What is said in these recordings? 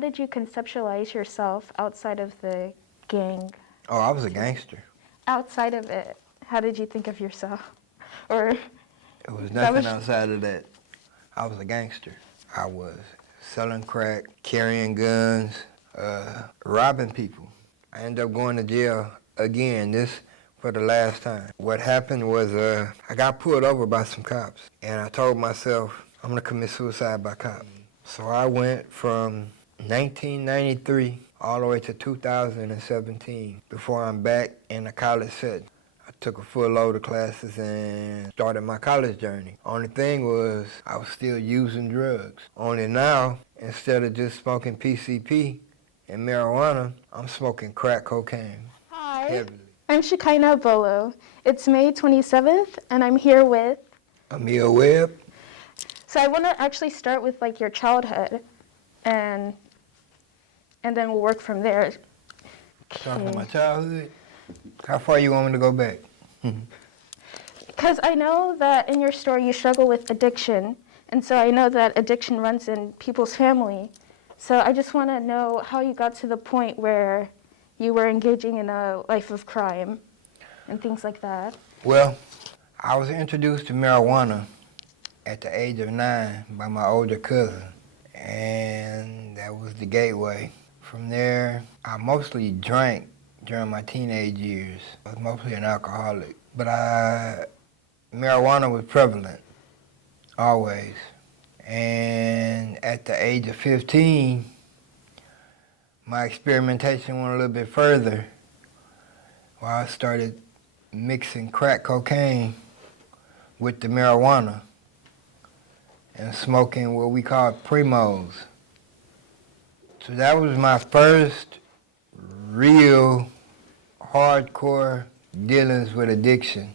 how did you conceptualize yourself outside of the gang? Oh, I was a gangster. Outside of it, how did you think of yourself? Or It was nothing outside of that. I was a gangster. I was selling crack, carrying guns, robbing people. I ended up going to jail again, this for the last time. What happened was I got pulled over by some cops, and I told myself, I'm gonna commit suicide by cop. So I went from 1993 all the way to 2017 before I'm back in a college setting. I took a full load of classes and started my college journey. Only thing was I was still using drugs. Only now, instead of just smoking PCP and marijuana, I'm smoking crack cocaine. Hi, Heavily. I'm Shekinah Abolo. It's May 27th, and I'm here with... Emil Webb. So I want to actually start with like your childhood, and then we'll work from there. Start from my childhood. How far you want me to go back? Because I know that in your story you struggle with addiction, and so I know that addiction runs in people's family. So I just want to know how you got to the point where you were engaging in a life of crime and things like that. Well, I was introduced to marijuana at the age of 9 by my older cousin, and that was the gateway. From there, I mostly drank during my teenage years. I was mostly an alcoholic, but marijuana was prevalent, always. And at the age of 15, my experimentation went a little bit further, where I started mixing crack cocaine with the marijuana and smoking what we call primos. So that was my first real hardcore dealings with addiction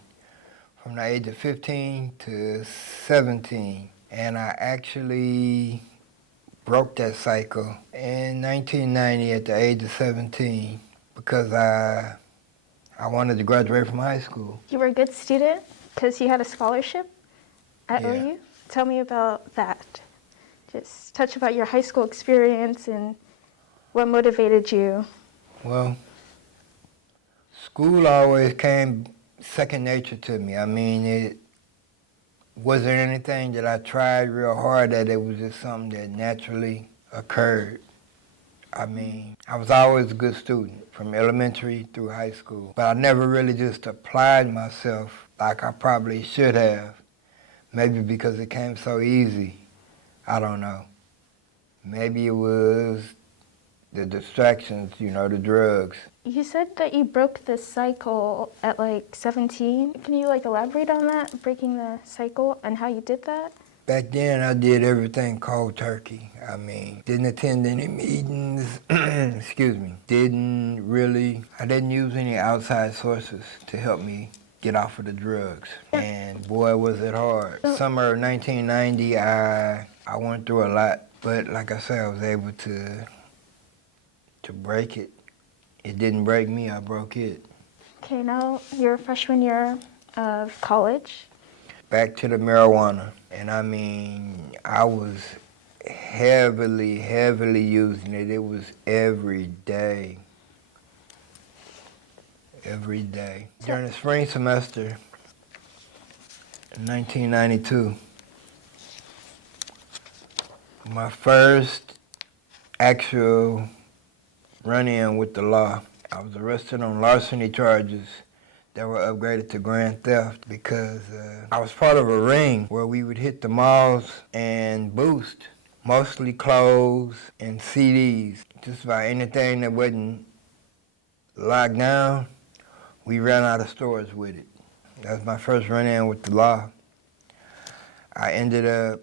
from the age of 15 to 17. And I actually broke that cycle in 1990 at the age of 17 because I wanted to graduate from high school. You were a good student because you had a scholarship at Yeah. OU? Tell me about that. Just touch about your high school experience and what motivated you. Well, school always came second nature to me. I mean, it wasn't anything that I tried real hard at. It was just something that naturally occurred. I mean, I was always a good student from elementary through high school, but I never really just applied myself like I probably should have. Maybe because it came so easy. I don't know. Maybe it was the distractions, the drugs. You said that you broke the cycle at like 17. Can you like elaborate on that, breaking the cycle and how you did that? Back then, I did everything cold turkey. I mean, didn't attend any meetings, excuse me. I didn't use any outside sources to help me get off of the drugs. And boy, was it hard. Summer of 1990, I went through a lot. But like I said, I was able to break it. It didn't break me, I broke it. Okay, now you're a freshman year of college. Back to the marijuana. And I mean, I was heavily using it. It was every day. Every day. During the spring semester in 1992, my first actual run-in with the law. I was arrested on larceny charges that were upgraded to grand theft because I was part of a ring where we would hit the malls and boost mostly clothes and CDs. Just about anything that wasn't locked down, we ran out of stores with it. That was my first run-in with the law. I ended up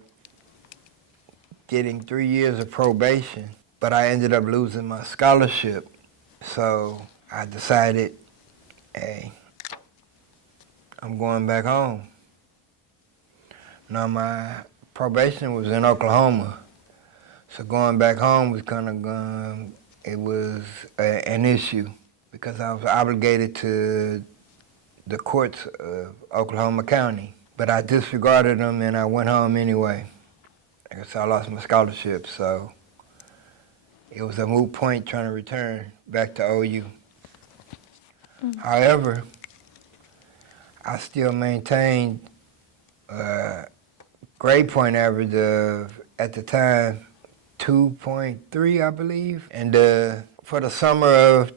getting 3 years of probation, but I ended up losing my scholarship. So I decided, hey, I'm going back home. Now my probation was in Oklahoma, so going back home was kind of, it was an issue because I was obligated to the courts of Oklahoma County. But I disregarded them and I went home anyway. I guess I lost my scholarship, so it was a moot point trying to return back to OU. However, I still maintained a grade point average of, at the time, 2.3, I believe. And for the summer of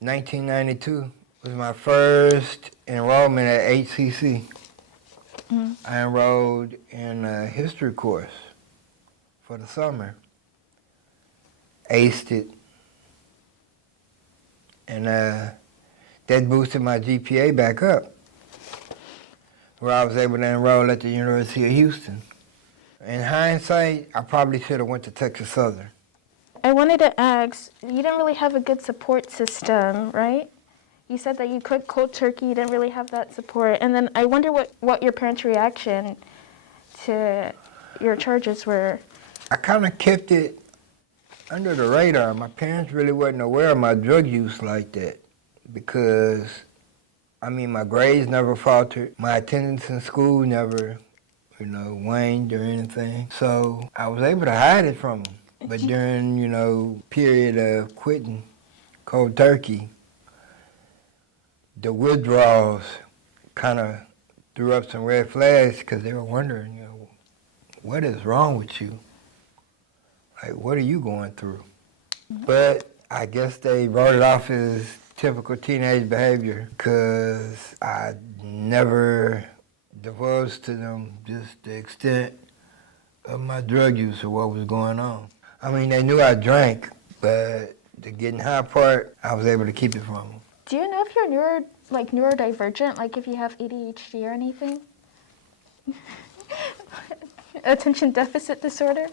1992 was my first enrollment at HCC. I enrolled in a history course for the summer. Aced it. And that boosted my GPA back up, where I was able to enroll at the University of Houston. In hindsight, I probably should have went to Texas Southern. I wanted to ask, you didn't really have a good support system, right? You said that you cooked cold turkey, you didn't really have that support. And then I wonder what your parents' reaction to your charges were. I kind of kept it under the radar. My parents really wasn't aware of my drug use like that because, I mean, my grades never faltered. My attendance in school never, waned or anything. So I was able to hide it from them. But during, period of quitting cold turkey, the withdrawals kind of threw up some red flags because they were wondering, what is wrong with you? Like, what are you going through? But I guess they wrote it off as typical teenage behavior because I never divulged to them just the extent of my drug use or what was going on. I mean, they knew I drank, but the getting high part, I was able to keep it from them. Do you know if you're neurodivergent, like if you have ADHD or anything? Attention deficit disorder?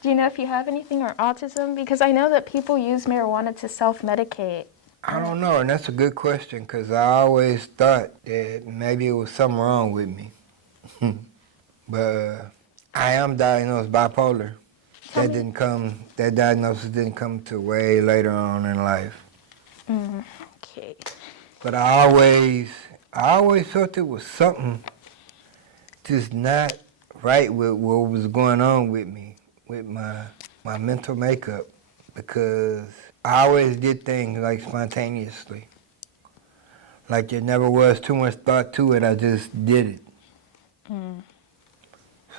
Do you know if you have anything, or autism? Because I know that people use marijuana to self-medicate. I don't know, and that's a good question because I always thought that maybe it was something wrong with me. But I am diagnosed bipolar. That diagnosis didn't come till way later on in life. Okay. But I always felt it was something just not right with what was going on with me, with my mental makeup, because I always did things like spontaneously. Like there never was too much thought to it, I just did it.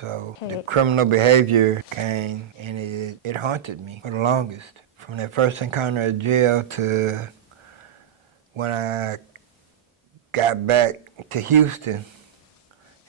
So the criminal behavior came and it haunted me for the longest. From that first encounter at jail to when I got back to Houston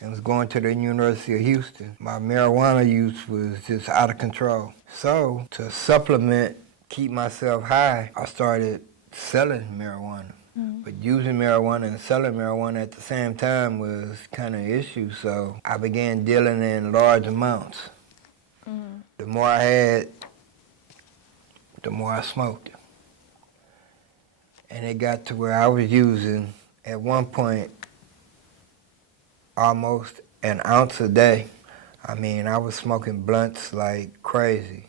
and was going to the University of Houston, my marijuana use was just out of control. So to supplement, keep myself high, I started selling marijuana. But using marijuana and selling marijuana at the same time was kind of an issue, so I began dealing in large amounts. The more I had, the more I smoked. And it got to where I was using, at one point, almost an ounce a day. I mean, I was smoking blunts like crazy.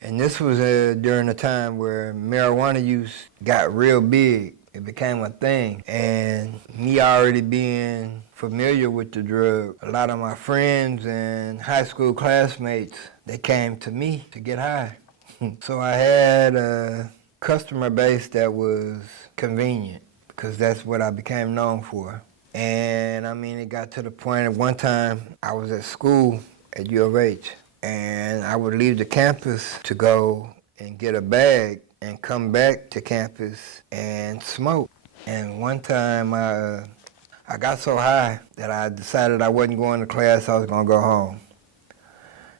And this was during a time where marijuana use got real big. It became a thing. And me already being familiar with the drug, a lot of my friends and high school classmates, they came to me to get high. So I had a customer base that was convenient because that's what I became known for. And I mean, it got to the point at one time I was at school at U of H. And I would leave the campus to go and get a bag and come back to campus and smoke. And one time I got so high that I decided I wasn't going to class, I was going to go home.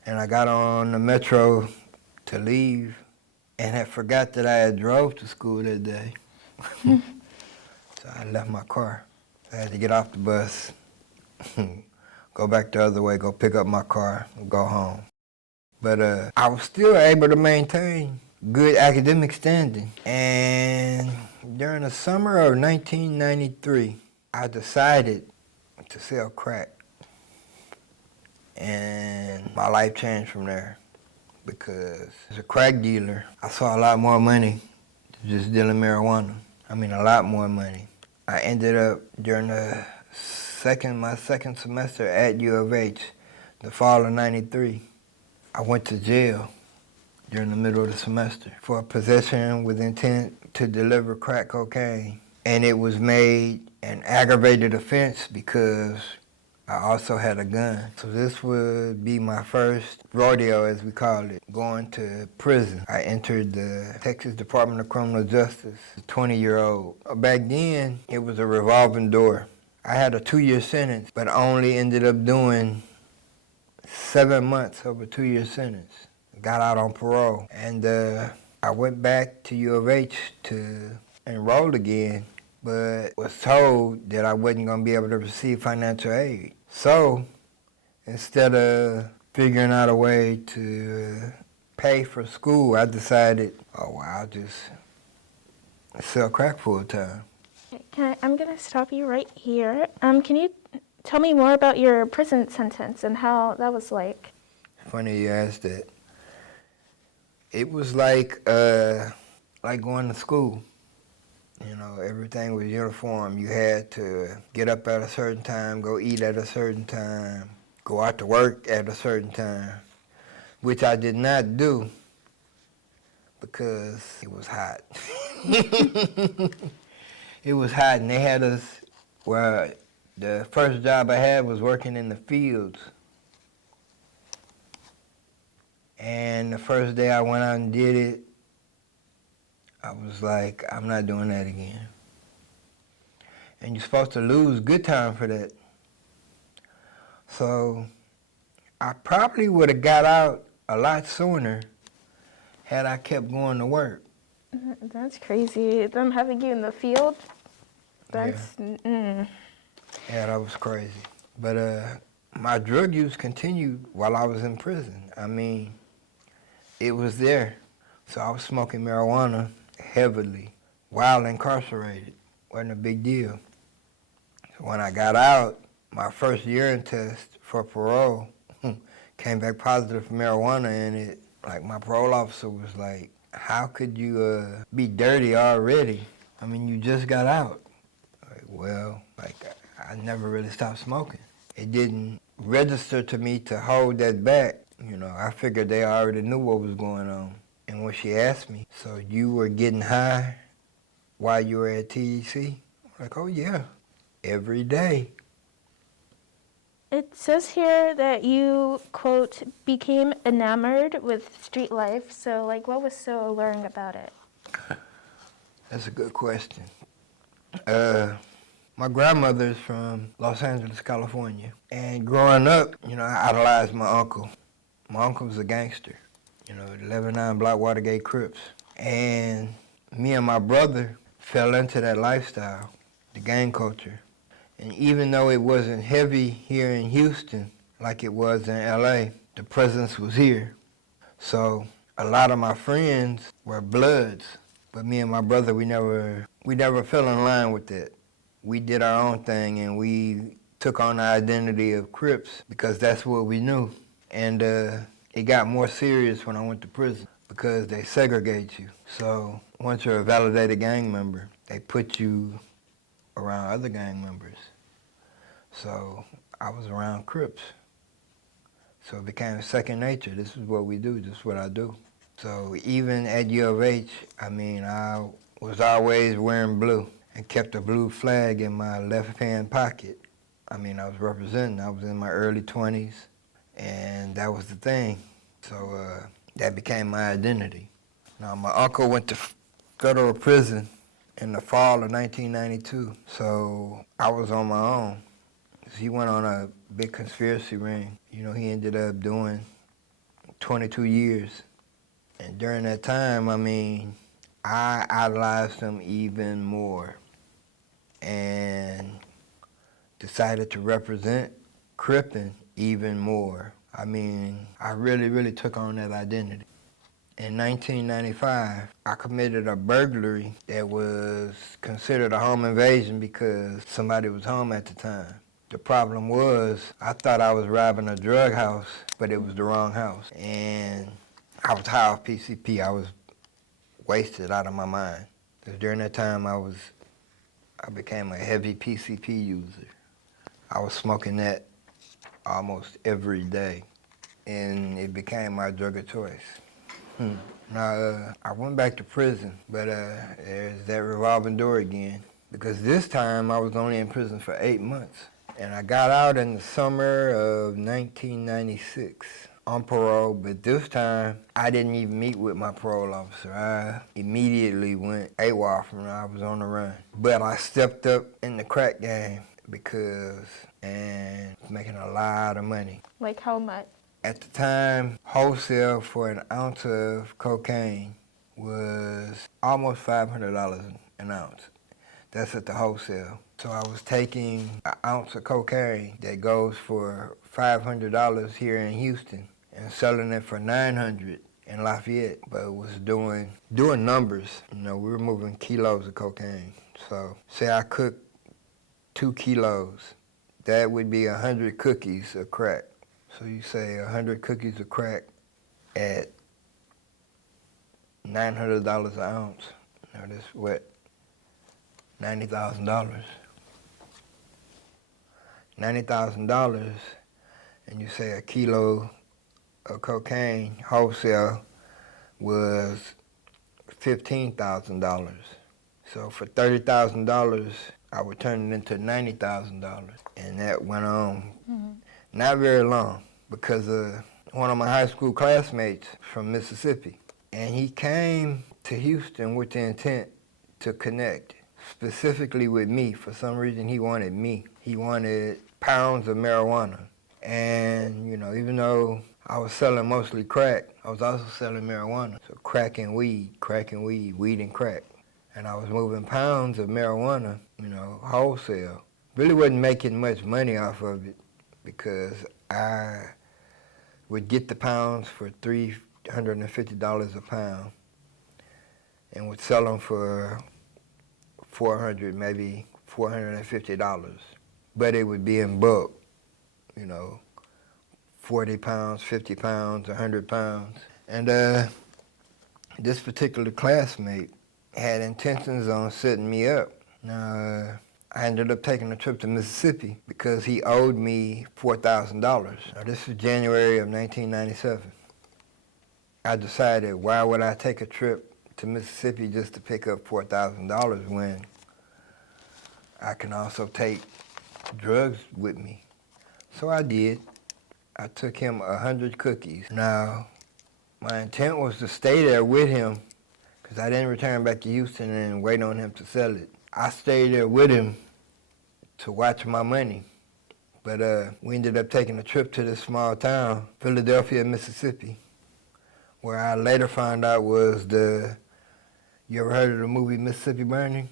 And I got on the metro to leave and had forgot that I had drove to school that day. So I left my car. I had to get off the bus, go back the other way, go pick up my car, and go home. But I was still able to maintain good academic standing. And during the summer of 1993, I decided to sell crack. And my life changed from there because as a crack dealer, I saw a lot more money than just dealing marijuana. I mean, a lot more money. I ended up during my second semester at U of H, the fall of '93. I went to jail during the middle of the semester for possession with intent to deliver crack cocaine. And it was made an aggravated offense because I also had a gun. So this would be my first rodeo, as we call it, going to prison. I entered the Texas Department of Criminal Justice, a 20-year-old. Back then, it was a revolving door. I had a 2-year sentence, but only ended up doing 7 months of a 2-year sentence. Got out on parole. And I went back to U of H to enroll again, but was told that I wasn't going to be able to receive financial aid. So instead of figuring out a way to pay for school, I decided, oh, well, I'll just sell crack full time. I'm going to stop you right here. Can you tell me more about your prison sentence and how that was like? Funny you asked that. It was like going to school. You know, everything was uniform. You had to get up at a certain time, go eat at a certain time, go out to work at a certain time, which I did not do because it was hot. It was hot, and they had us, well, the first job I had was working in the fields. And the first day I went out and did it, I was like, I'm not doing that again. And you're supposed to lose good time for that. So I probably would have got out a lot sooner had I kept going to work. That's crazy. Them having you in the field? That's, Yeah, that was crazy. But my drug use continued while I was in prison. I mean, it was there. So I was smoking marijuana heavily while incarcerated. Wasn't a big deal. So when I got out, my first urine test for parole came back positive for marijuana, and it, like, my parole officer was like, how could you be dirty already? I mean, you just got out. Like, well, like, I never really stopped smoking. It didn't register to me to hold that back. You know, I figured they already knew what was going on. And when she asked me, so you were getting high while you were at TEC? I'm like, oh yeah, every day. It says here that you, quote, became enamored with street life. So, like, what was so alluring about it? That's a good question. My grandmother's from Los Angeles, California. And growing up, you know, I idolized my uncle. My uncle was a gangster, you know, 11-9 Block Watergate Crips. And me and my brother fell into that lifestyle, the gang culture. And even though it wasn't heavy here in Houston like it was in LA, the presence was here. So a lot of my friends were Bloods, but me and my brother, we never fell in line with that. We did our own thing, and we took on the identity of Crips because that's what we knew. And it got more serious when I went to prison because they segregate you. So once you're a validated gang member, they put you around other gang members. So I was around Crips. So it became second nature. This is what we do. This is what I do. So even at U of H, I mean, I was always wearing blue and kept a blue flag in my left-hand pocket. I mean, I was representing. I was in my early 20s, and that was the thing. So that became my identity. Now, my uncle went to federal prison in the fall of 1992, so I was on my own. He went on a big conspiracy ring. You know, he ended up doing 22 years. And during that time, I mean, I idolized him even more and decided to represent Crippin' even more. I mean, I really took on that identity. In 1995, I committed a burglary that was considered a home invasion because somebody was home at the time. The problem was, I thought I was robbing a drug house, but it was the wrong house. And I was high off PCP. I was wasted out of my mind. Because during that time, I became a heavy PCP user. I was smoking that almost every day, and it became my drug of choice. Now, I went back to prison, but there's that revolving door again. Because this time I was only in prison for 8 months. And I got out in the summer of 1996 on parole, but this time I didn't even meet with my parole officer. I immediately went AWOL from when I was on the run. But I stepped up in the crack game and making a lot of money. Like how much? At the time, wholesale for an ounce of cocaine was almost $500 an ounce. That's at the wholesale. So I was taking an ounce of cocaine that goes for $500 here in Houston and selling it for $900 in Lafayette. But it was doing numbers. You know, we were moving kilos of cocaine. So say I cooked 2 kilos, that would be 100 cookies of crack. So you say 100 cookies of crack at $900 an ounce. Now that's what? $90,000. $90,000, and you say a kilo of cocaine wholesale was $15,000. So for $30,000, I would turn it into $90,000. And that went on not very long because one of my high school classmates from Mississippi, and he came to Houston with the intent to connect, specifically with me. For some reason, he wanted me. He wanted pounds of marijuana. And, you know, even though I was selling mostly crack, I was also selling marijuana. So crack and weed, weed and crack. And I was moving pounds of marijuana, you know, wholesale. Really wasn't making much money off of it because I would get the pounds for $350 a pound and would sell them for $400, maybe $450. But it would be in bulk, you know, 40 pounds, 50 pounds, 100 pounds. And this particular classmate had intentions on setting me up. Now, I ended up taking a trip to Mississippi because he owed me $4,000. Now, this was January of 1997. I decided, why would I take a trip to Mississippi just to pick up $4,000 when I can also take drugs with me? So I did. I took him 100 cookies. Now, my intent was to stay there with him because I didn't return back to Houston and wait on him to sell it. I stayed there with him to watch my money. But we ended up taking a trip to this small town, Philadelphia, Mississippi, where I later found out was you ever heard of the movie Mississippi Burning?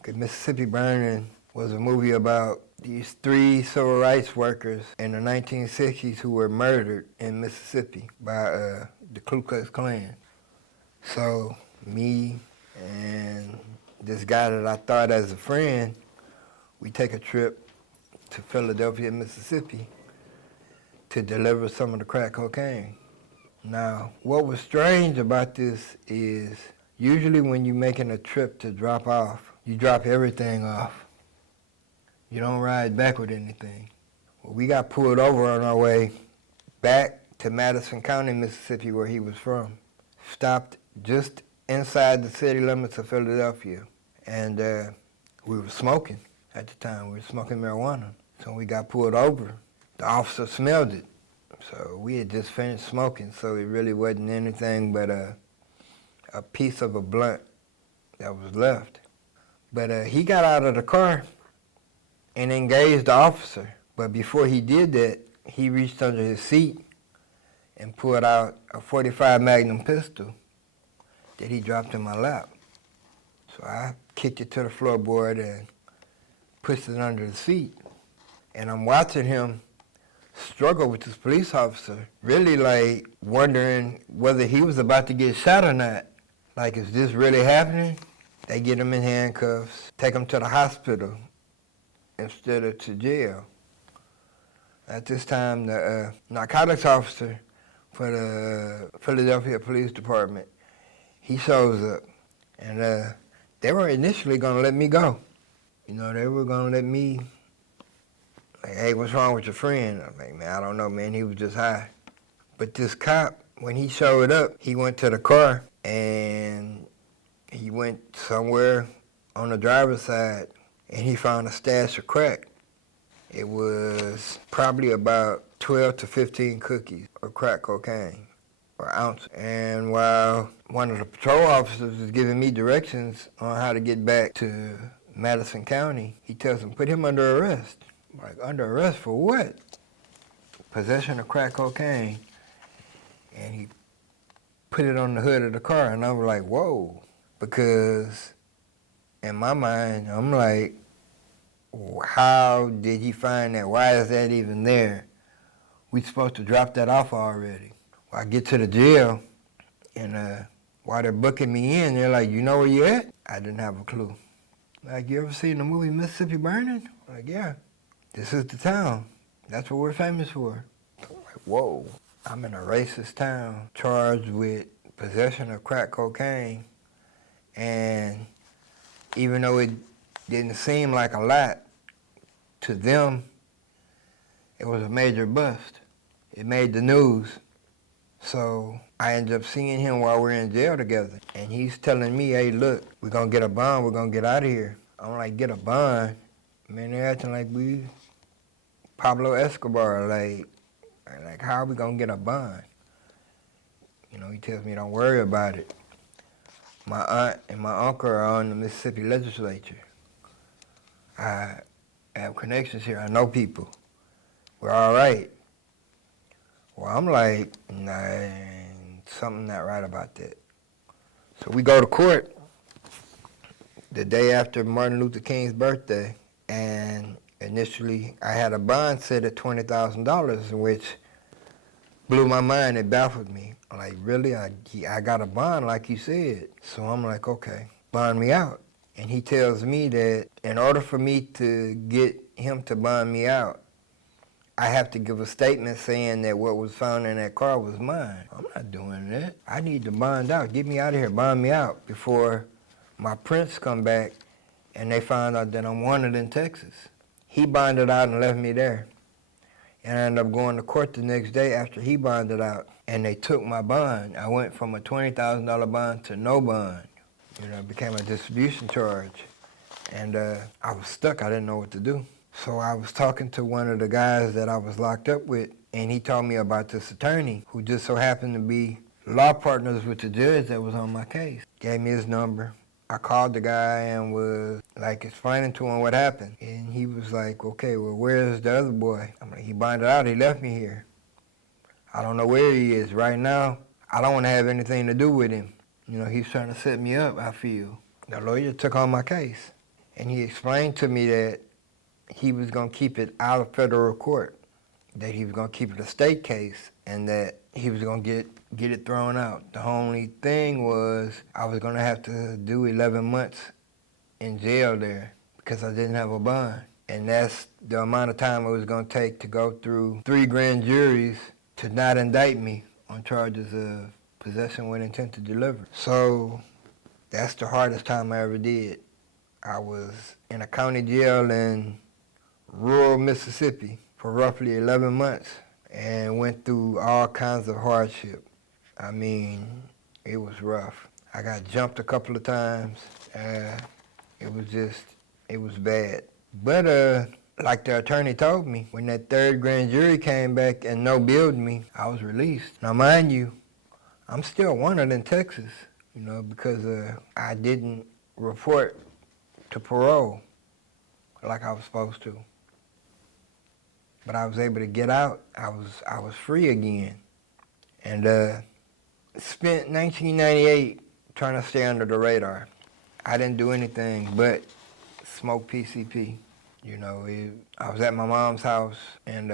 Okay, Mississippi Burning was a movie about these 3 civil rights workers in the 1960s who were murdered in Mississippi by the Ku Klux Klan. So me and this guy that I thought as a friend, we take a trip to Philadelphia, Mississippi to deliver some of the crack cocaine. Now, what was strange about this is usually when you're making a trip to drop off, you drop everything off. You don't ride back with anything. Well, we got pulled over on our way back to Madison County, Mississippi, where he was from. Stopped just inside the city limits of Philadelphia. And we were smoking at the time. We were smoking marijuana. So we got pulled over. The officer smelled it. So we had just finished smoking, so it really wasn't anything but a piece of a blunt that was left. But he got out of the car and engaged the officer. But before he did that, he reached under his seat and pulled out a .45 Magnum pistol that he dropped in my lap. So I kicked it to the floorboard and pushed it under the seat. And I'm watching him struggle with this police officer, really like wondering whether he was about to get shot or not. Like, is this really happening? They get him in handcuffs, take him to the hospital instead of to jail. At this time, the narcotics officer for the Philadelphia Police Department, he shows up. And they were initially going to let me go. You know, they were going to let me, like, hey, what's wrong with your friend? I'm like, man, I don't know, man. He was just high. But this cop when he showed up, he went to the car and he went somewhere on the driver's side and he found a stash of crack. It was probably about 12 to 15 cookies of crack cocaine, or ounce. And while one of the patrol officers was giving me directions on how to get back to Madison County, he tells him, put him under arrest. I'm like, under arrest for what? Possession of crack cocaine. And he put it on the hood of the car, and I was like, whoa. Because in my mind, I'm like, how did he find that? Why is that even there? We supposed to drop that off already. Well, I get to the jail, and while they're booking me in, they're like, you know where you at? I didn't have a clue. Like, you ever seen the movie Mississippi Burning? I'm like, yeah. This is the town. That's what we're famous for. I'm like, whoa. I'm in a racist town, charged with possession of crack cocaine, and even though it didn't seem like a lot to them, it was a major bust. It made the news. So I ended up seeing him while we're in jail together, and he's telling me, hey, look, we're gonna get a bond, we're gonna get out of here. I'm like, get a bond? Man, they're acting like we Pablo Escobar, like how are we gonna get a bond? You know, he tells me, don't worry about it. My aunt and my uncle are on the Mississippi legislature. I have connections here, I know people. We're all right. Well, I'm like, nah, something not right about that. So we go to court the day after Martin Luther King's birthday, and initially I had a bond set at $20,000, which blew my mind. It baffled me. I'm like, really? I got a bond like you said. So I'm like, okay, bond me out. And he tells me that in order for me to get him to bond me out, I have to give a statement saying that what was found in that car was mine. I'm not doing that. I need to bond out. Get me out of here. Bond me out before my prints come back and they find out that I'm wanted in Texas. He bonded out and left me there. And I ended up going to court the next day after he bonded out, and they took my bond. I went from a $20,000 bond to no bond. You know, it became a distribution charge. And I was stuck. I didn't know what to do. So I was talking to one of the guys that I was locked up with, and he told me about this attorney who just so happened to be law partners with the judge that was on my case. Gave me his number. I called the guy and was like explaining to him what happened. And he was like, okay, well, where's the other boy? I'm like, he bonded out, he left me here. I don't know where he is right now. I don't want to have anything to do with him. You know, he's trying to set me up, I feel. The lawyer took on my case. And he explained to me that he was going to keep it out of federal court, that he was going to keep it a state case, and that he was going to get it thrown out. The only thing was I was going to have to do 11 months in jail there because I didn't have a bond. And that's the amount of time it was going to take to go through 3 grand juries to not indict me on charges of possession with intent to deliver. So that's the hardest time I ever did. I was in a county jail in rural Mississippi for roughly 11 months and went through all kinds of hardship. I mean, it was rough. I got jumped a couple of times. It was bad. But like the attorney told me, when that 3rd grand jury came back and no-billed me, I was released. Now, mind you, I'm still wanted in Texas, you know, because I didn't report to parole like I was supposed to. But I was able to get out. I was free again. And spent 1998 trying to stay under the radar. I didn't do anything but smoke PCP. You know, I was at my mom's house, and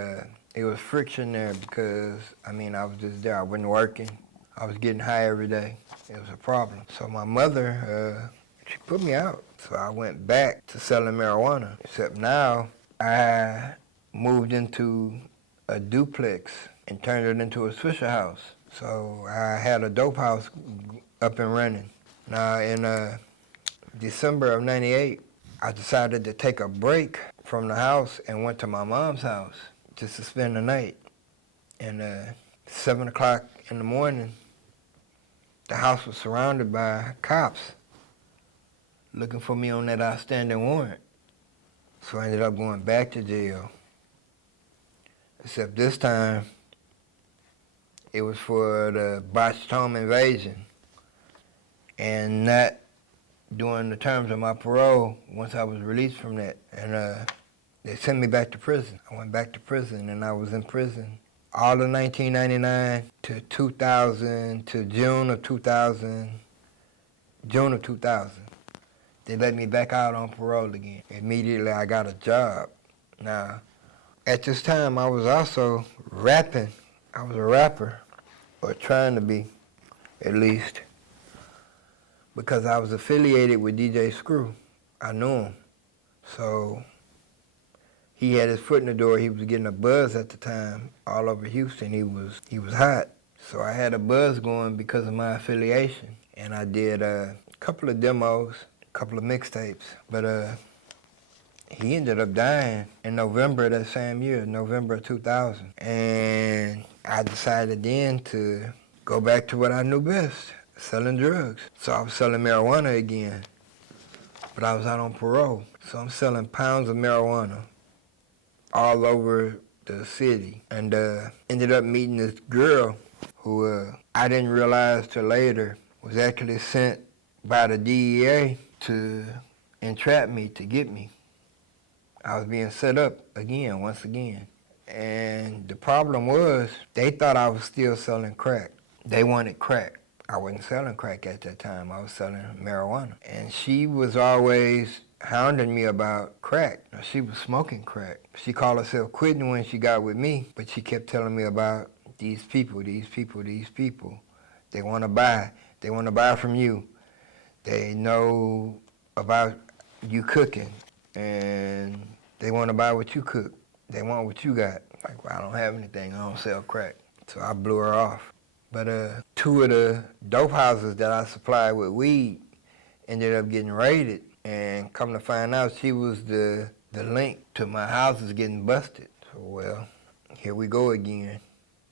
it was friction there because, I mean, I was just there. I wasn't working. I was getting high every day. It was a problem. So my mother, she put me out. So I went back to selling marijuana, except now I moved into a duplex and turned it into a swisher house. So I had a dope house up and running. Now in December of '98, I decided to take a break from the house and went to my mom's house just to spend the night. And 7 o'clock in the morning, the house was surrounded by cops looking for me on that outstanding warrant. So I ended up going back to jail. Except this time, it was for the botched home invasion. And not during the terms of my parole once I was released from that. And they sent me back to prison. I went back to prison, and I was in prison all of 1999 to 2000, to June of 2000. They let me back out on parole again. Immediately I got a job. Now, at this time I was also rapping. I was a rapper, or trying to be, at least, because I was affiliated with DJ Screw. I knew him. So he had his foot in the door. He was getting a buzz at the time all over Houston. He was hot. So I had a buzz going because of my affiliation. And I did a couple of demos, a couple of mixtapes. But he ended up dying in November of that same year, November of 2000. And I decided then to go back to what I knew best, selling drugs. So I was selling marijuana again, but I was out on parole. So I'm selling pounds of marijuana all over the city, and ended up meeting this girl who I didn't realize till later was actually sent by the DEA to entrap me, to get me. I was being set up again, once again. And the problem was, they thought I was still selling crack. They wanted crack. I wasn't selling crack at that time. I was selling marijuana. And she was always hounding me about crack. She was smoking crack. She called herself quitting when she got with me, but she kept telling me about these people. They want to buy. They want to buy from you. They know about you cooking, and they want to buy what you cook. They want what you got. Like, well, I don't have anything. I don't sell crack. So I blew her off. But two of the dope houses that I supplied with weed ended up getting raided. And come to find out, she was the link to my houses getting busted. So, well, here we go again.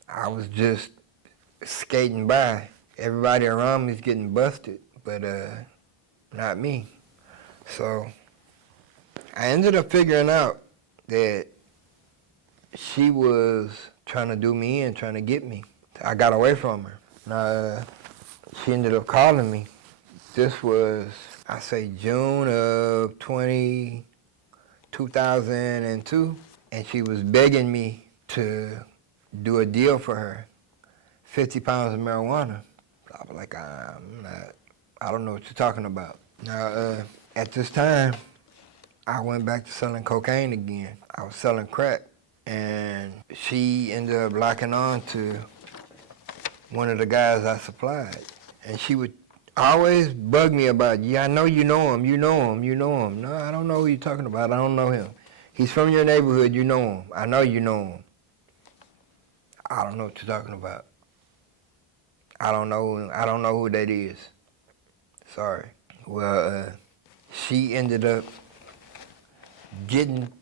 I was just skating by. Everybody around me's getting busted, but not me. So I ended up figuring out that she was trying to do me in, trying to get me. I got away from her. Now, she ended up calling me. This was, I say, June of 2002, and she was begging me to do a deal for her, 50 pounds of marijuana. I was like, I don't know what you're talking about. Now, at this time, I went back to selling cocaine again. I was selling crack, and she ended up locking on to one of the guys I supplied. And she would always bug me about, yeah, I know you know him. No, I don't know who you're talking about. I don't know him. He's from your neighborhood. You know him. I know you know him. I don't know what you're talking about. I don't know who that is. Sorry. Well, she ended up getting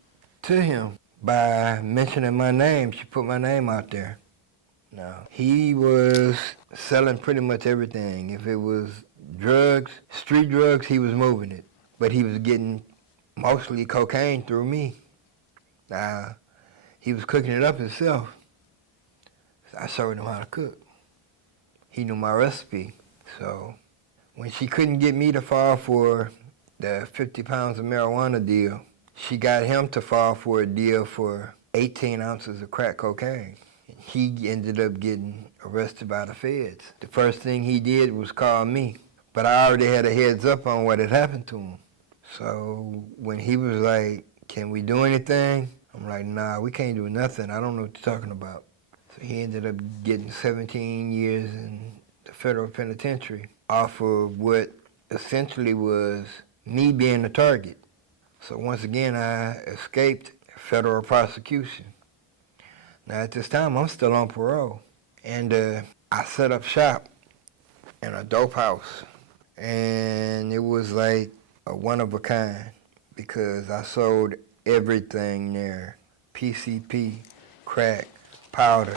to him by mentioning my name. She put my name out there. Now, he was selling pretty much everything. If it was drugs, street drugs, he was moving it. But he was getting mostly cocaine through me. Now, he was cooking it up himself. I showed him how to cook. He knew my recipe. So when she couldn't get me to fall for the 50 pounds of marijuana deal, she got him to fall for a deal for 18 ounces of crack cocaine. He ended up getting arrested by the feds. The first thing he did was call me, but I already had a heads up on what had happened to him. So when he was like, can we do anything? I'm like, nah, we can't do nothing. I don't know what you're talking about. So he ended up getting 17 years in the federal penitentiary off of what essentially was me being the target. So once again, I escaped federal prosecution. Now at this time, I'm still on parole. And I set up shop in a dope house. And it was like a one of a kind because I sold everything there. PCP, crack, powder,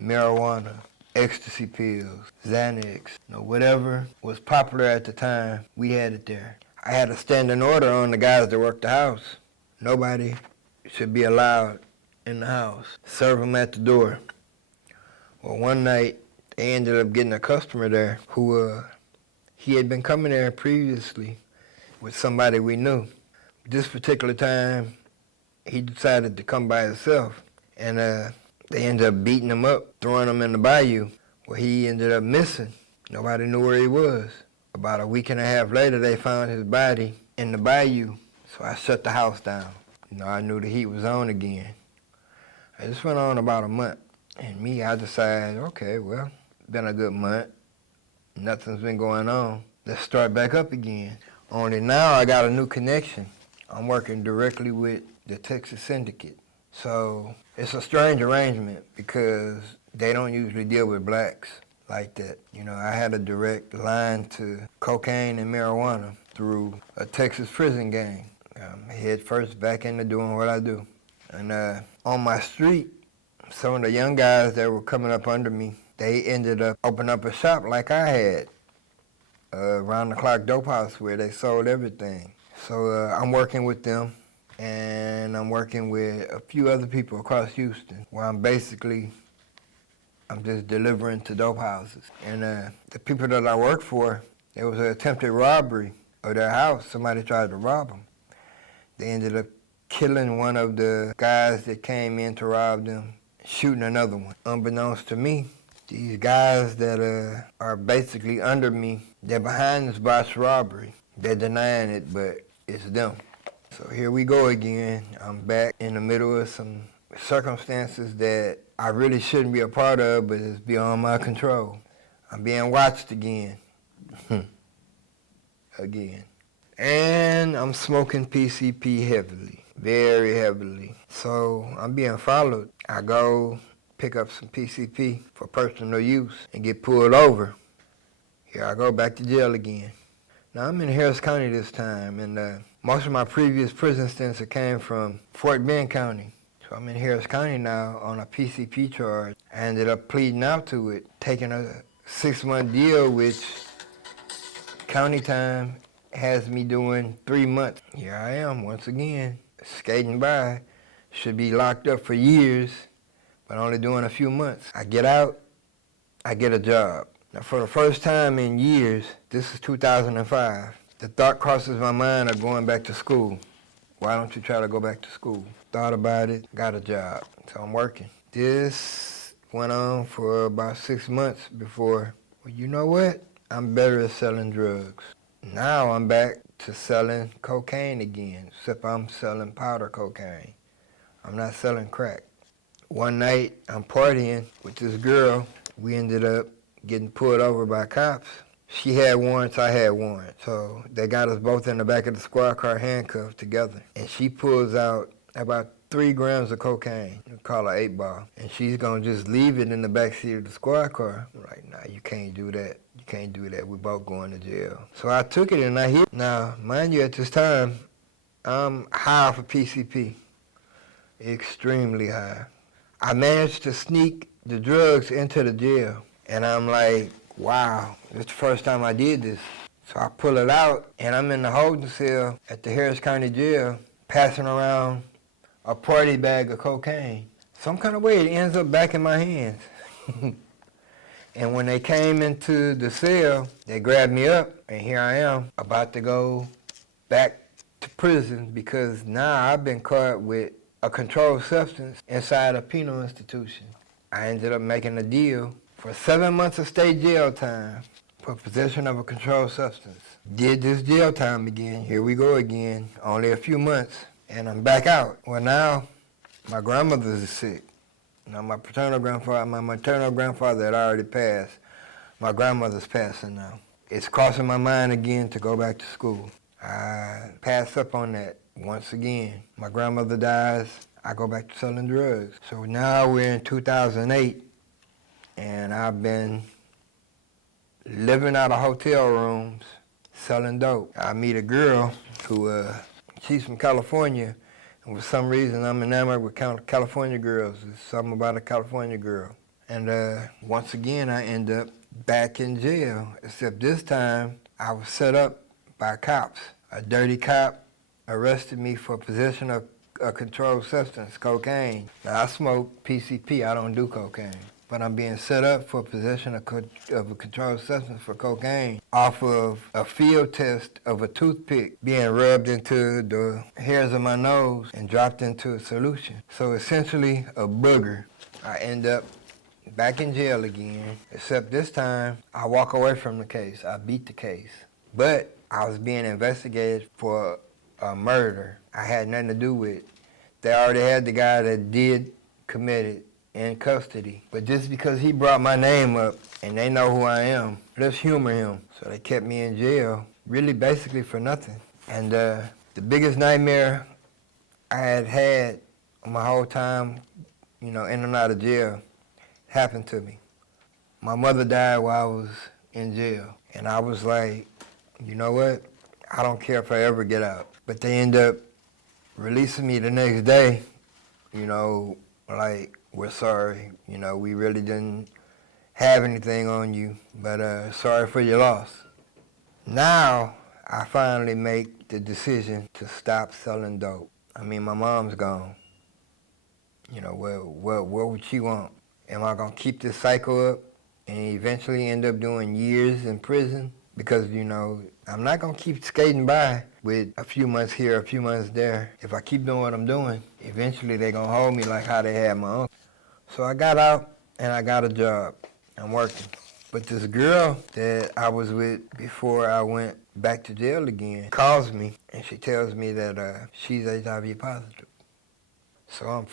marijuana, ecstasy pills, Xanax, whatever was popular at the time, we had it there. I had a standing order on the guys that worked the house. Nobody should be allowed in the house. Serve them at the door. Well, one night, they ended up getting a customer there who, he had been coming there previously with somebody we knew. This particular time, he decided to come by himself, and they ended up beating him up, throwing him in the bayou, where he ended up missing. Nobody knew where he was. About a week and a half later, they found his body in the bayou, so I shut the house down. I knew the heat was on again. This went on about a month, and I decided, okay, well, been a good month. Nothing's been going on. Let's start back up again. Only now I got a new connection. I'm working directly with the Texas Syndicate. So it's a strange arrangement because they don't usually deal with blacks like that. I had a direct line to cocaine and marijuana through a Texas prison gang. Head first back into doing what I do. And on my street, some of the young guys that were coming up under me, they ended up opening up a shop like I had, round-the-clock dope house where they sold everything. So I'm working with them, and I'm working with a few other people across Houston, where I'm just delivering to dope houses. And the people that I work for, there was an attempted robbery of their house. Somebody tried to rob them. They ended up killing one of the guys that came in to rob them, shooting another one. Unbeknownst to me, these guys that are basically under me, they're behind this botched robbery. They're denying it, but it's them. So here we go again. I'm back in the middle of some circumstances that I really shouldn't be a part of, but it's beyond my control. I'm being watched again. Again. And I'm smoking PCP heavily, very heavily. So I'm being followed. I go pick up some PCP for personal use and get pulled over. Here I go back to jail again. Now I'm in Harris County this time, and most of my previous prison stints came from Fort Bend County. So I'm in Harris County now on a PCP charge. I ended up pleading out to it, taking a 6-month deal, which county time has me doing 3 months. Here I am once again, skating by. Should be locked up for years, but only doing a few months. I get out, I get a job. Now for the first time in years, this is 2005, the thought crosses my mind of going back to school. Why don't you try to go back to school? Thought about it, got a job, so I'm working. This went on for about 6 months before, well, you know what? I'm better at selling drugs. Now I'm back to selling cocaine again, except I'm selling powder cocaine. I'm not selling crack. One night, I'm partying with this girl. We ended up getting pulled over by cops. She had warrants, I had warrants. So they got us both in the back of the squad car handcuffed together. And she pulls out about 3 grams of cocaine. We call her 8-ball. And she's gonna just leave it in the back seat of the squad car. I'm like, nah, you can't do that. You can't do that. We're both going to jail. So I took it and I hit. Now, mind you, at this time, I'm high off of PCP. Extremely high. I managed to sneak the drugs into the jail. And I'm like, wow, it's the first time I did this. So I pull it out, and I'm in the holding cell at the Harris County Jail, passing around a party bag of cocaine. Some kind of way it ends up back in my hands. And when they came into the cell, they grabbed me up, and here I am, about to go back to prison because now I've been caught with a controlled substance inside a penal institution. I ended up making a deal for 7 months of state jail time for possession of a controlled substance. Did this jail time again. Here we go again. Only a few months, and I'm back out. Well, now my grandmother is sick. Now my maternal grandfather had already passed. My grandmother's passing now. It's crossing my mind again to go back to school. I pass up on that once again. My grandmother dies. I go back to selling drugs. So now we're in 2008. And I've been living out of hotel rooms, selling dope. I meet a girl who, she's from California, and for some reason I'm enamored with California girls. There's something about a California girl. And once again, I end up back in jail, except this time I was set up by cops. A dirty cop arrested me for possession of a controlled substance, cocaine. Now, I smoke PCP, I don't do cocaine. But I'm being set up for possession of a controlled substance for cocaine off of a field test of a toothpick being rubbed into the hairs of my nose and dropped into a solution. So essentially a booger. I end up back in jail again, except this time I walk away from the case. I beat the case. But I was being investigated for a murder I had nothing to do with. They already had the guy that did commit it in custody. But just because he brought my name up and they know who I am, let's humor him. So they kept me in jail, really basically for nothing. And the biggest nightmare I had my whole time, in and out of jail, happened to me. My mother died while I was in jail. And I was like, you know what? I don't care if I ever get out. But they end up releasing me the next day, like, we're sorry, we really didn't have anything on you, but sorry for your loss. Now, I finally make the decision to stop selling dope. I mean, my mom's gone. What would she want? Am I gonna keep this cycle up and eventually end up doing years in prison? Because, I'm not gonna keep skating by with a few months here, a few months there. If I keep doing what I'm doing, eventually they're gonna hold me like how they had my uncle. So I got out and I got a job. I'm working. But this girl that I was with before I went back to jail again calls me and she tells me that she's HIV positive. So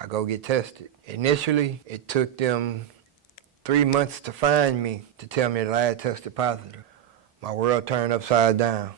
I go get tested. Initially, it took them 3 months to find me to tell me that I had tested positive. My world turned upside down.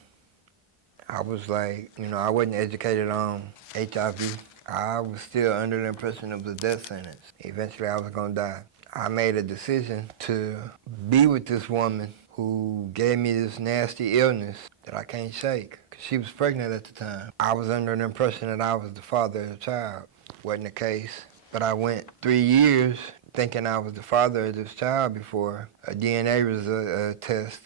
I was like, I wasn't educated on HIV. I was still under the impression it was a death sentence. Eventually, I was gonna die. I made a decision to be with this woman who gave me this nasty illness that I can't shake. She was pregnant at the time. I was under the impression that I was the father of the child. Wasn't the case. But I went 3 years thinking I was the father of this child before a DNA test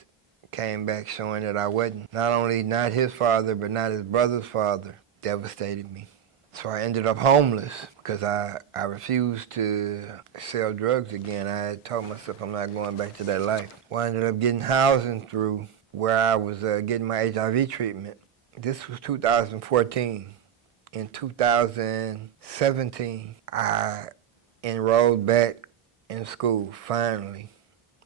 came back showing that I wasn't. Not only not his father, but not his brother's father. Devastated me. So I ended up homeless because I refused to sell drugs again. I had told myself I'm not going back to that life. Well, I ended up getting housing through where I was getting my HIV treatment. This was 2014. In 2017, I enrolled back in school, finally,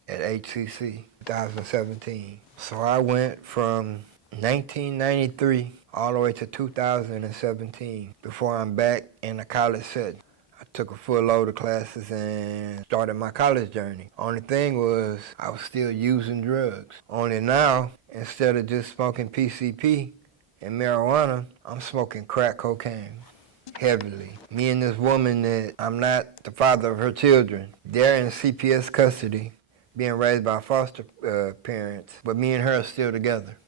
at HCC, 2017. So I went from 1993 all the way to 2017 before I'm back in a college setting. I took a full load of classes and started my college journey. Only thing was I was still using drugs. Only now, instead of just smoking PCP and marijuana, I'm smoking crack cocaine. Heavily. Me and this woman that I'm not the father of her children, they're in CPS custody, being raised by foster parents, but me and her are still together.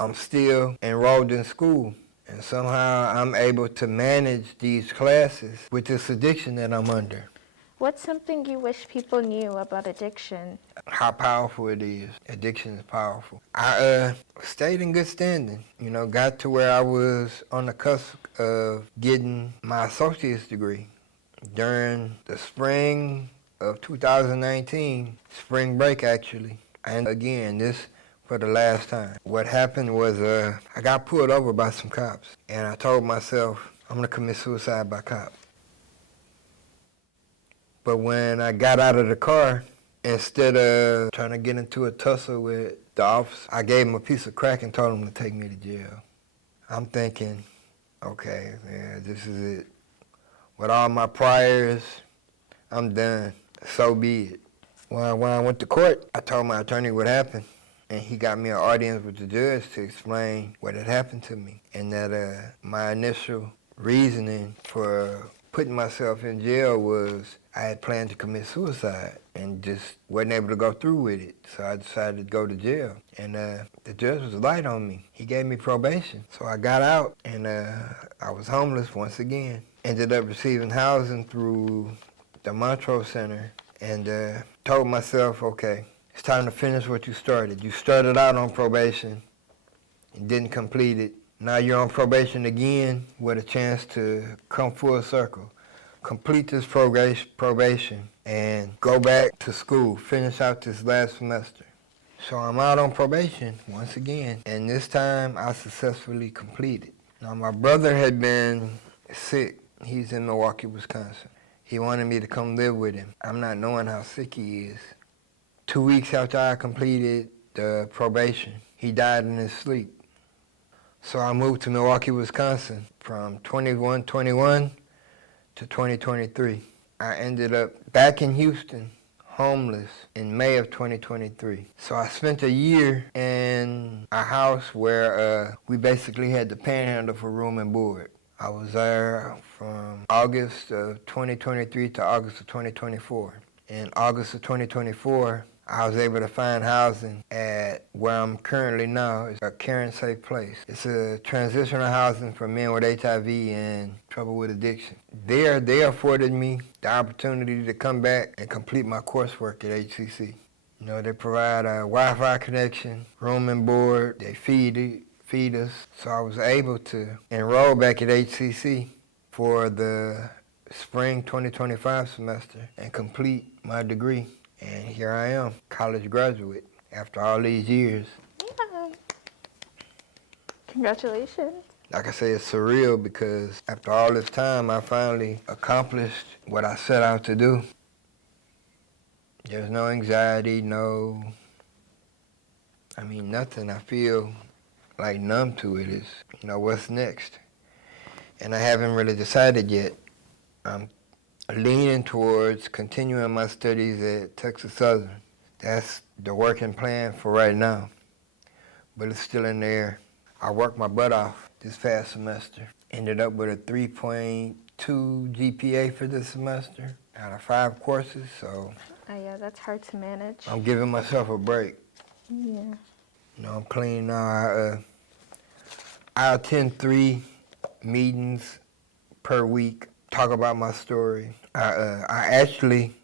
I'm still enrolled in school, and somehow I'm able to manage these classes with this addiction that I'm under. What's something you wish people knew about addiction? How powerful it is. Addiction is powerful. I stayed in good standing, got to where I was on the cusp of getting my associate's degree. During the spring of 2019, spring break actually, and again, this for the last time. What happened was I got pulled over by some cops, and I told myself, I'm gonna commit suicide by cop. But when I got out of the car, instead of trying to get into a tussle with the officer, I gave him a piece of crack and told him to take me to jail. I'm thinking, okay, yeah, this is it. With all my priors, I'm done. So be it. When I went to court, I told my attorney what happened, and he got me an audience with the judge to explain what had happened to me, and that my initial reasoning for putting myself in jail was I had planned to commit suicide and just wasn't able to go through with it. So I decided to go to jail. And the judge was light on me. He gave me probation. So I got out and I was homeless once again. Ended up receiving housing through the Montrose Center and told myself, okay, it's time to finish what you started. You started out on probation and didn't complete it. Now you're on probation again with a chance to come full circle. Complete this probation and go back to school, finish out this last semester. So I'm out on probation once again, and this time I successfully completed. Now my brother had been sick. He's in Milwaukee, Wisconsin. He wanted me to come live with him. I'm not knowing how sick he is. 2 weeks after I completed the probation, he died in his sleep. So I moved to Milwaukee, Wisconsin from 2121 to 2023. I ended up back in Houston, homeless, in May of 2023. So I spent a year in a house where we basically had to panhandle for room and board. I was there from August of 2023 to August of 2024. In August of 2024, I was able to find housing at where I'm currently now. It's a care and safe place. It's a transitional housing for men with HIV and trouble with addiction. There, they afforded me the opportunity to come back and complete my coursework at HCC. You know, they provide a Wi-Fi connection, room and board, they feed us. So I was able to enroll back at HCC for the spring 2025 semester and complete my degree. And here I am, college graduate, after all these years. Yeah. Congratulations. Like I say, it's surreal because after all this time, I finally accomplished what I set out to do. There's no anxiety, nothing. I feel like numb to it. Is, what's next? And I haven't really decided yet. I'm leaning towards continuing my studies at Texas Southern. That's the working plan for right now, but it's still in the air. I worked my butt off this past semester. Ended up with a 3.2 GPA for this semester out of 5 courses, so. Yeah, that's hard to manage. I'm giving myself a break. Yeah. I'm clean now. I attend 3 meetings per week, talk about my story. I actually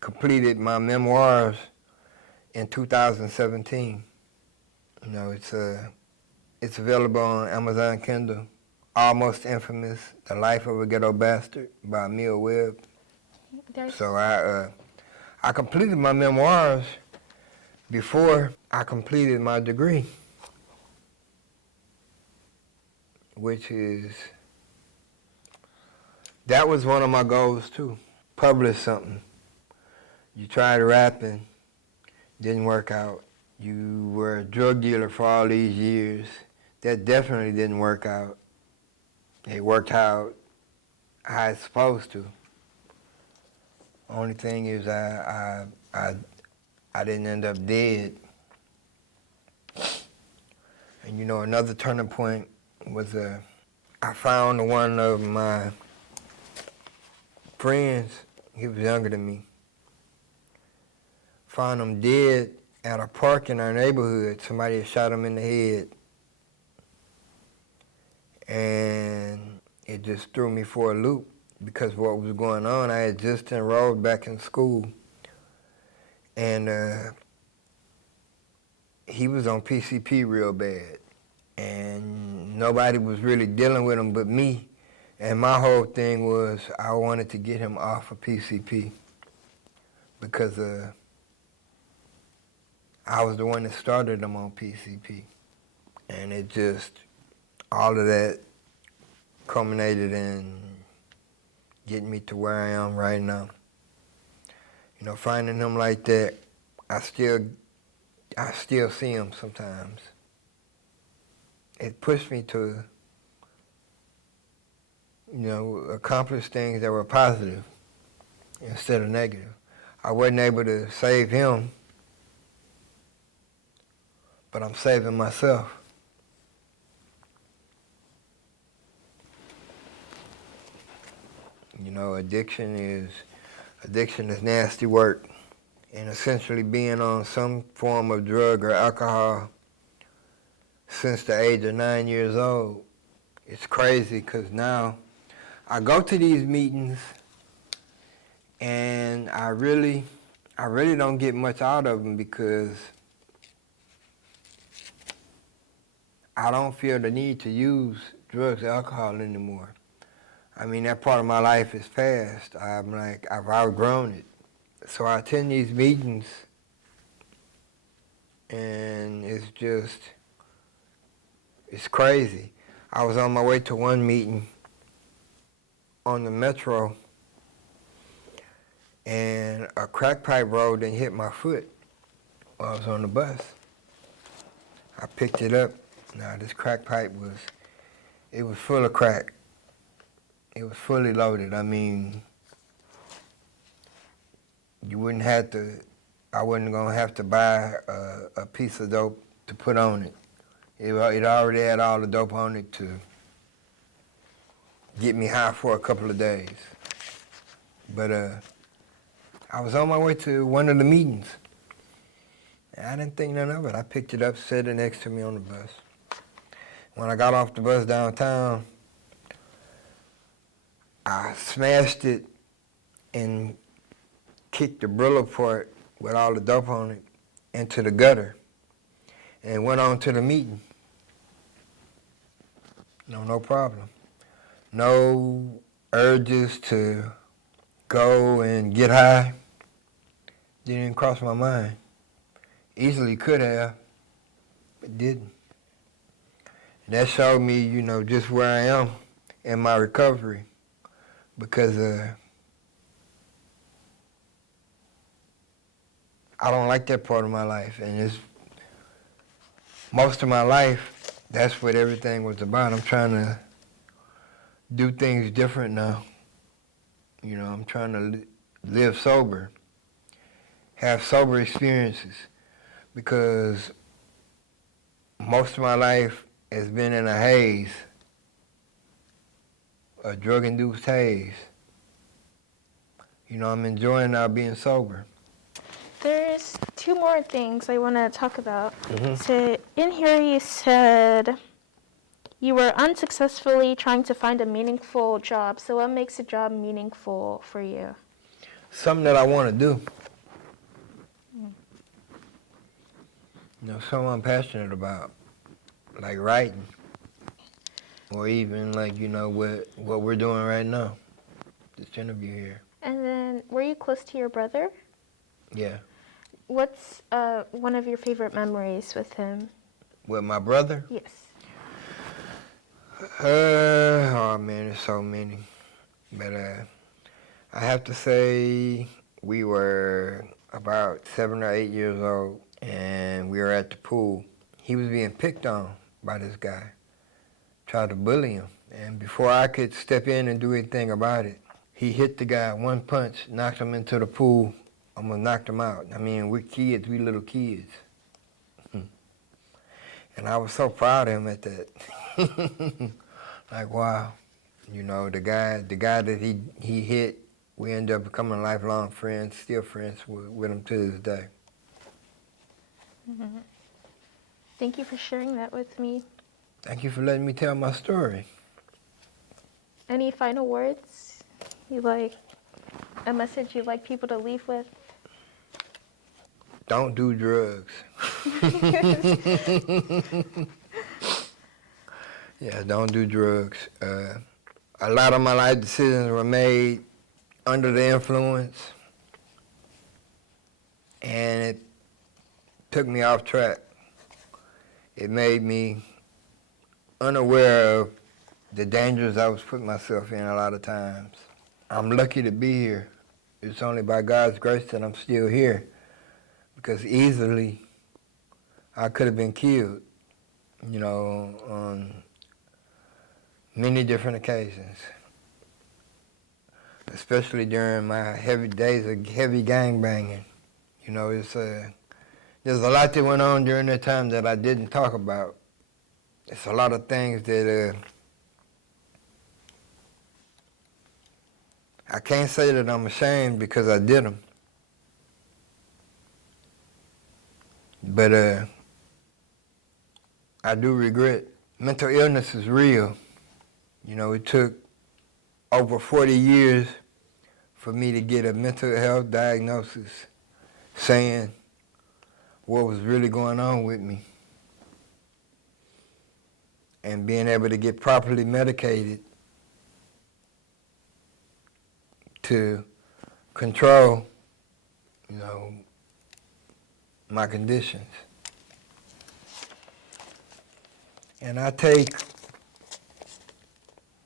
completed my memoirs in 2017. It's available on Amazon Kindle. Almost Infamous, The Life of a Ghetto Bastard by Emil Webb. So I completed my memoirs before I completed my degree, that was one of my goals too, publish something. You tried rapping, didn't work out. You were a drug dealer for all these years. That definitely didn't work out. It worked out how it's supposed to. Only thing is I didn't end up dead. And another turning point was I found one of my friends, he was younger than me, found him dead at a park in our neighborhood. Somebody had shot him in the head. And it just threw me for a loop because of what was going on. I had just enrolled back in school. And he was on PCP real bad. And nobody was really dealing with him but me. And my whole thing was I wanted to get him off of PCP because I was the one that started him on PCP. And it just, all of that culminated in getting me to where I am right now. Finding him like that, I still see him sometimes. It pushed me to accomplish things that were positive instead of negative. I wasn't able to save him, but I'm saving myself. Addiction is nasty work. And essentially being on some form of drug or alcohol since the age of 9 years old, it's crazy because now I go to these meetings And I really don't get much out of them because I don't feel the need to use drugs or alcohol anymore. I mean, that part of my life is past. I've outgrown it. So I attend these meetings, and it's crazy. I was on my way to one meeting on the metro, and a crack pipe rolled and hit my foot while I was on the bus. I picked it up. Now, this crack pipe was full of crack. It was fully loaded. I mean, I wasn't gonna have to buy a piece of dope to put on it. It already had all the dope on it to get me high for a couple of days. But I was on my way to one of the meetings. And I didn't think none of it. I picked it up, set it next to me on the bus. When I got off the bus downtown, I smashed it and kicked the Brillo part with all the dope on it into the gutter and went on to the meeting. No problem. No urges to go and get high. Didn't even cross my mind. Easily could have, but didn't. And that showed me, just where I am in my recovery, because I don't like that part of my life, and most of my life, that's what everything was about. I'm trying to do things different now. I'm trying to live sober, have sober experiences, because most of my life has been in a haze, a drug-induced haze. I'm enjoying now being sober. There's two more things I want to talk about. Mm-hmm. So in here you said you were unsuccessfully trying to find a meaningful job. So what makes a job meaningful for you? Something that I want to do. Something I'm passionate about, like writing, or even like, what we're doing right now, this interview here. And then, were you close to your brother? Yeah. What's one of your favorite memories with him? With my brother? Yes. Oh man, there's so many. But I have to say we were about 7 or 8 years old, and we were at the pool. He was being picked on by this guy, tried to bully him. And before I could step in and do anything about it, he hit the guy one punch, knocked him into the pool, almost knocked him out. I mean, we're kids, we little kids. And I was so proud of him at that. Like, wow. The guy that he hit, we ended up becoming lifelong friends, still friends with him to this day. Mm-hmm. Thank you for sharing that with me. Thank you for letting me tell my story. Any final words you like, a message you'd like people to leave with? Don't do drugs. Yeah, don't do drugs. A lot of my life decisions were made under the influence, and it took me off track. It made me unaware of the dangers I was putting myself in a lot of times. I'm lucky to be here. It's only by God's grace that I'm still here, because easily I could have been killed, on many different occasions, especially during my heavy days of heavy gangbanging. There's a lot that went on during that time that I didn't talk about. It's a lot of things that I can't say that I'm ashamed because I did them. But I do regret. Mental illness is real. It took over 40 years for me to get a mental health diagnosis saying what was really going on with me and being able to get properly medicated to control, my conditions. And I take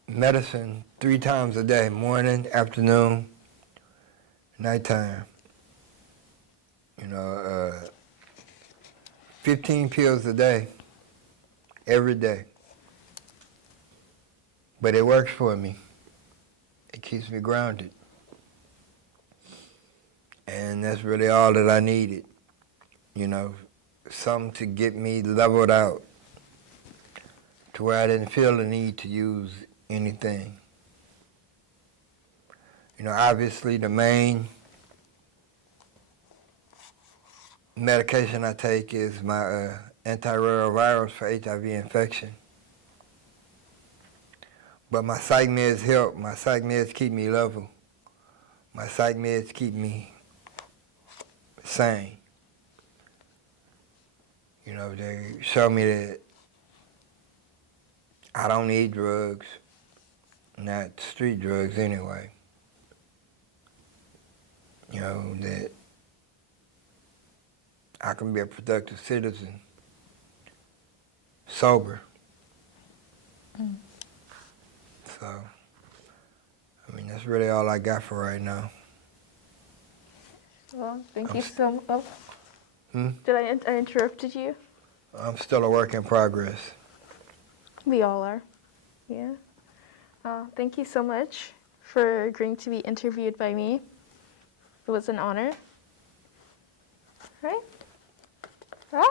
medicine 3 times a day, morning, afternoon, nighttime. 15 pills a day, every day. But it works for me. It keeps me grounded. And that's really all that I needed. Something to get me leveled out to where I didn't feel the need to use anything. Obviously the main medication I take is my antiretrovirals for HIV infection. But my psych meds help. My psych meds keep me level. My psych meds keep me sane. They show me that I don't need drugs, not street drugs anyway. That I can be a productive citizen, sober. So, that's really all I got for right now. Well, thank you so much. Hmm? Did I interrupted you? I'm still a work in progress. We all are. Yeah. Thank you so much for agreeing to be interviewed by me. It was an honor. Right? Bye.